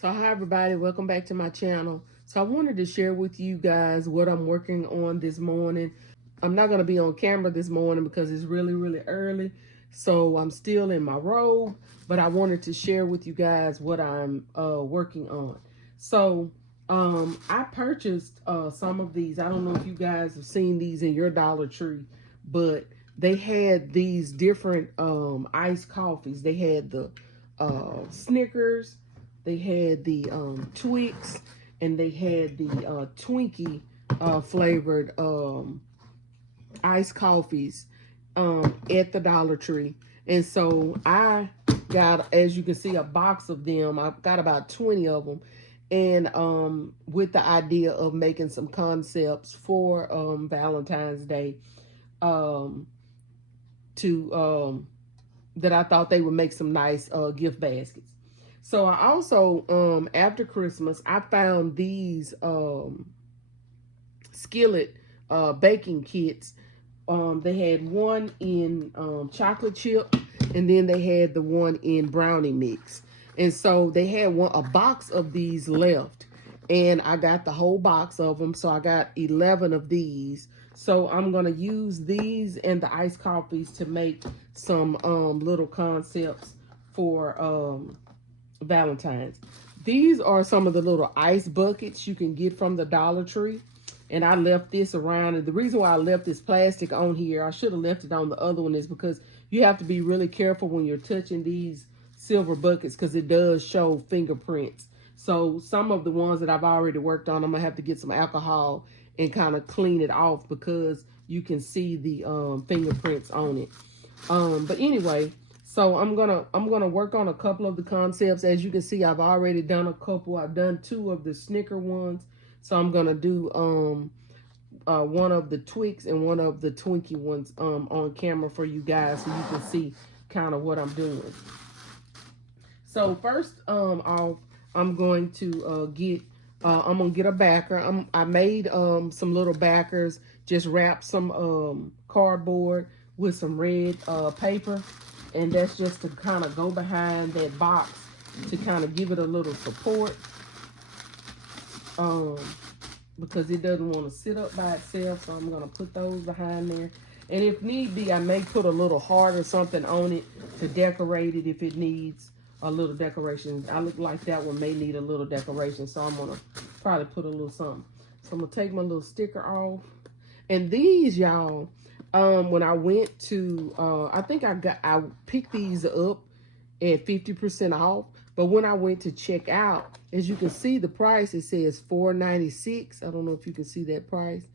So hi everybody, welcome back to my channel. So I wanted to share with you guys what I'm working on this morning. I'm not going to be on camera this morning because it's really early. So I'm still in my robe, but I wanted to share with you guys what I'm working on. So I purchased some of these. I don't know if you guys have seen these in your Dollar Tree, but they had these different iced coffees. They had the Snickers, they had the Twix, and they had the Twinkie flavored iced coffees at the Dollar Tree. And so I got, as you can see, a box of them. I've got about 20 of them. And with the idea of making some concepts for Valentine's Day that I thought they would make some nice gift baskets. So I also, after Christmas, I found these Skillet baking kits. They had one in chocolate chip, and then they had the one in brownie mix. And so they had a box of these left, and I got the whole box of them. So I got 11 of these. So I'm gonna use these and the iced coffees to make some little concepts for Valentine's. These are some of the little ice buckets you can get from the Dollar Tree. And I left this around. And the reason why I left this plastic on here, I should have left it on the other one, is because you have to be really careful when you're touching these silver buckets because it does show fingerprints. So some of the ones that I've already worked on, I'm going to have to get some alcohol and kind of clean it off because you can see the fingerprints on it. But anyway, so I'm gonna work on a couple of the concepts. As you can see, I've already done a couple. I've done 2 of the Snicker ones. So I'm gonna do one of the Twix and one of the Twinkie ones on camera for you guys, so you can see kind of what I'm doing. So first off, I'm going to get a backer. I made some little backers. Just wrap some cardboard with some red paper, and that's just to kind of go behind that box to kind of give it a little support. Because it doesn't want to sit up by itself, so I'm going to put those behind there. And if need be, I may put a little heart or something on it to decorate it if it needs a little decoration. I look like that one may need a little decoration, so I'm going to probably put a little something. So I'm going to take my little sticker off. And these, y'all, when I went to, I think I picked these up at 50% off. But when I went to check out, as you can see, the price, it says $4.96. I don't know if you can see that price,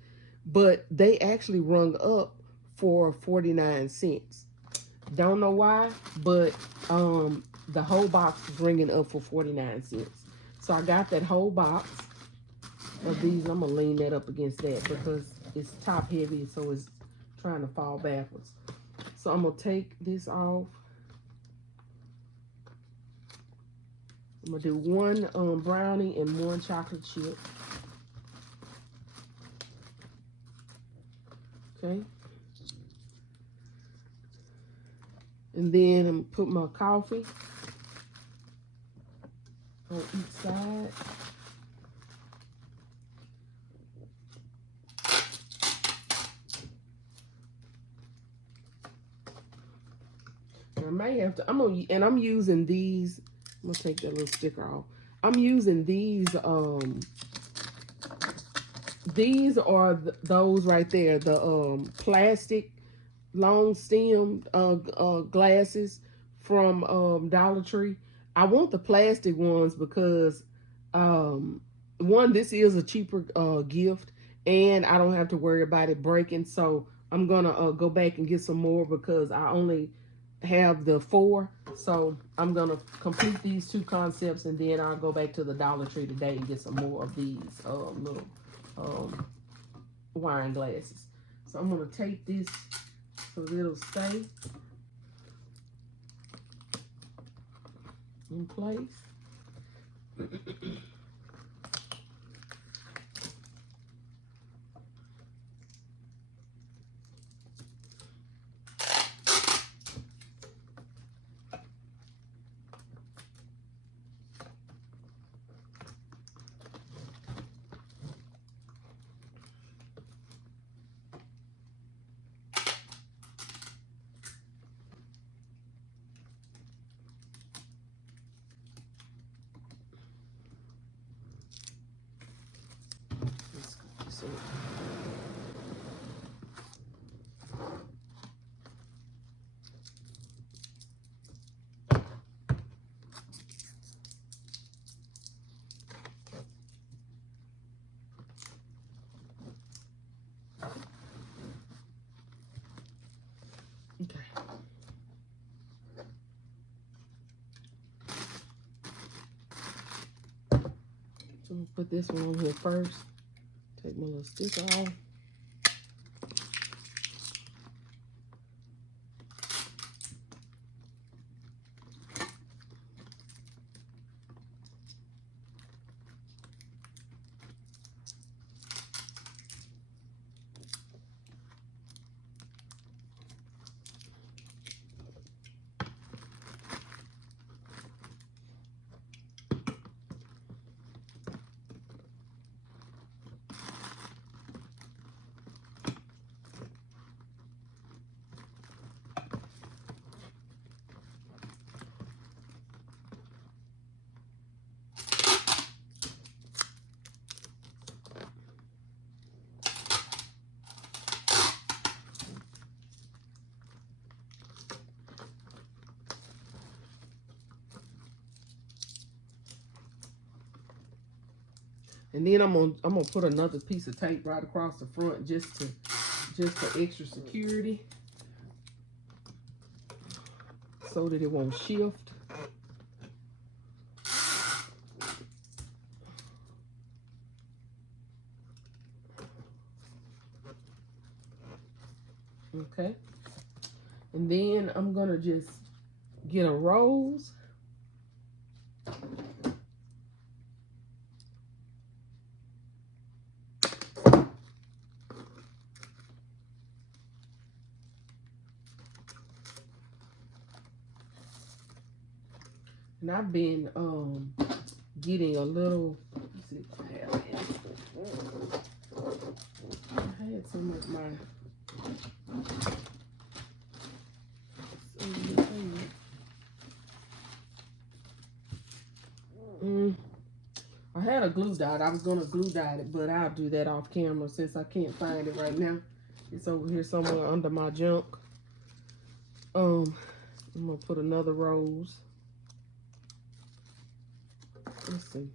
but they actually rung up for 49 cents. Don't know why, but the whole box is ringing up for 49 cents. So I got that whole box of these. I'm gonna lean that up against that because it's top heavy, so it's trying to fall backwards. So I'm gonna take this off. I'm going to do one brownie and one chocolate chip. Okay. And then I'm going to put my coffee on each side. I may have to, I'm using these. I'm gonna take that little sticker off. I'm using these. These are those right there. The plastic long stem glasses from Dollar Tree. I want the plastic ones because one, this is a cheaper gift, and I don't have to worry about it breaking. So I'm gonna go back and get some more because I only have the 4. So I'm gonna complete these 2 concepts, and then I'll go back to the Dollar Tree today and get some more of these little wine glasses. So I'm gonna take this so that it'll stay in place. it. Okay. So I'm gonna put this one on here first. Take my little sticker off. And then I'm gonna put another piece of tape right across the front just for extra security, so that it won't shift. Okay. And then I'm gonna just get a rose. And I've been getting a little, let's see if I have it. I had some of my I had a glue dot. I was gonna glue dot it, but I'll do that off camera since I can't find it right now. It's over here somewhere under my junk. I'm gonna put another rose. Let's see.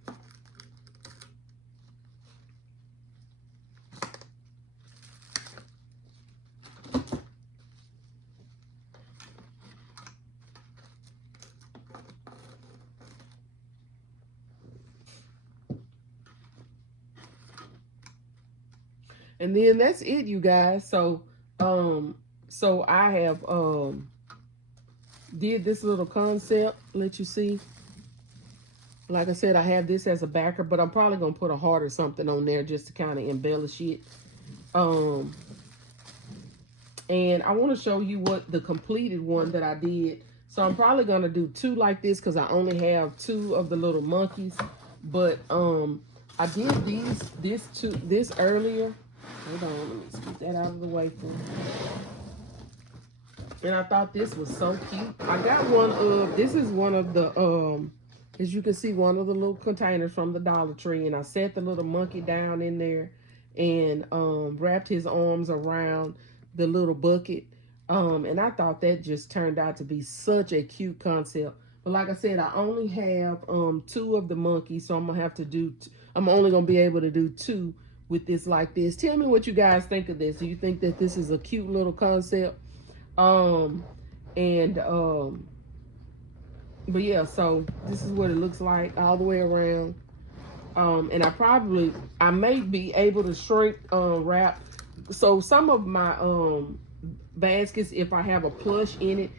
And then that's it, you guys. So I have did this little concept, let you see. Like I said, I have this as a backer, but I'm probably gonna put a heart or something on there just to kind of embellish it. And I want to show you what the completed one that I did. So I'm probably gonna do 2 like this because I only have 2 of the little monkeys. But I did this earlier. Hold on, let me scoot that out of the way for me. And I thought this was so cute. I got one of, this is one of the, as you can see, one of the little containers from the Dollar Tree. And I set the little monkey down in there and wrapped his arms around the little bucket. And I thought that just turned out to be such a cute concept. But like I said, I only have 2 of the monkeys, so I'm gonna have to do, I'm only gonna be able to do 2 with this like this. Tell me what you guys think of this. Do you think that this is a cute little concept? But yeah, so this is what it looks like all the way around. And I may be able to shrink wrap. So some of my baskets, if I have a plush in it,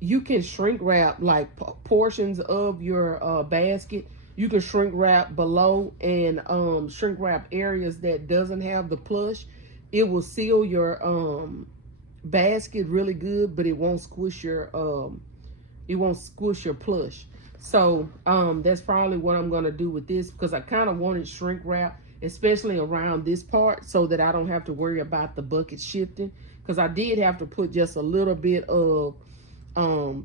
you can shrink wrap like portions of your basket. You can shrink wrap below and shrink wrap areas that doesn't have the plush. It will seal your basket really good, but it won't squish your plush. So that's probably what I'm gonna do with this, because I kind of wanted shrink wrap, especially around this part, so that I don't have to worry about the bucket shifting, because I did have to put just a little bit of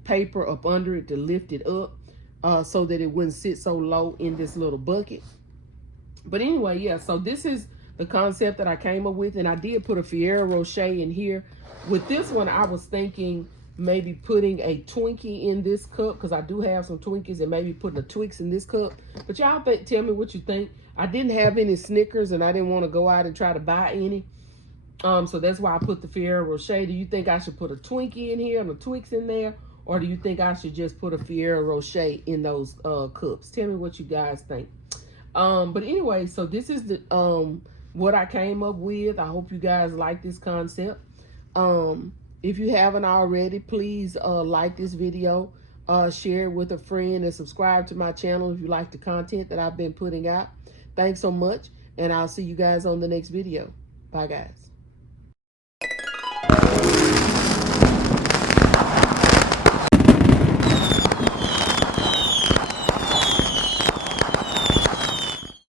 paper up under it to lift it up, so that it wouldn't sit so low in this little bucket. But anyway, yeah, so this is the concept that I came up with, and I did put a Ferrero Rocher in here. With this one, I was thinking maybe putting a Twinkie in this cup, because I do have some Twinkies, and maybe putting a Twix in this cup. But y'all tell me what you think. I didn't have any Snickers, and I didn't want to go out and try to buy any. So that's why I put the Ferrero Rocher. Do you think I should put a Twinkie in here and a Twix in there? Or do you think I should just put a Ferrero Rocher in those cups? Tell me what you guys think. But anyway, so this is the what I came up with. I hope you guys like this concept. If you haven't already, please like this video, share it with a friend, and subscribe to my channel if you like the content that I've been putting out. Thanks so much, and I'll see you guys on the next video. Bye, guys.